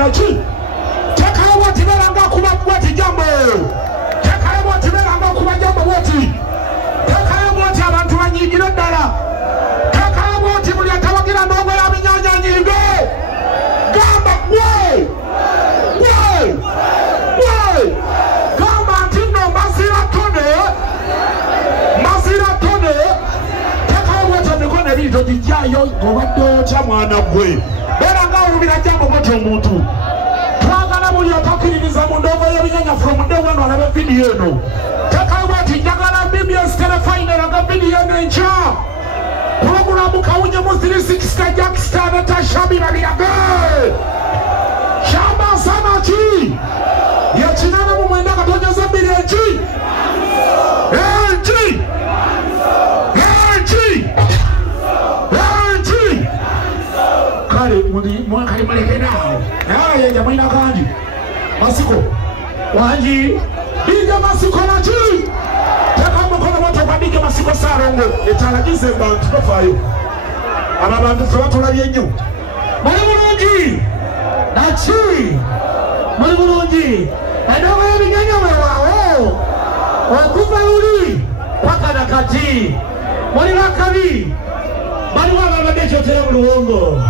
naki tekayo bwati beranga kuba bwati jambo tekayo bwati beranga kuba jambo bwati tekayo bwati abantu banyigira ddala tekayo bwati buli atawagira ndongo ya binyanya nyinge gamba gwe gamba nti nno mazira tone tekayo bwati emikono ebiri gijjayo ng'obadde otya mwana gwe beranga owulira jambo bwati omuntu twagala buli otakiririza mu ndongo y'ebinyanya from day one alabe vidiyo eno tekayo bwati njagala BBS telefine eraga vidiyo eno enkya Programu kawunye mu 360 Jackstar na tashabi babirage Shamba sana chi ya chinana mu mwenda katonyeza mbili enchi enchi kare mwakari maleke nao ya jamina kanji masiko wanji ija masiko na chi teka mkono moto bandike masiko sarongo etalagize bantu tofayo ababantu twatula byenyu mali bulungi nachi mali bulungi edawe ebinyanya wewawo okuva uli paka nakati mali lakabi bali wababadde kyotera mu luwongo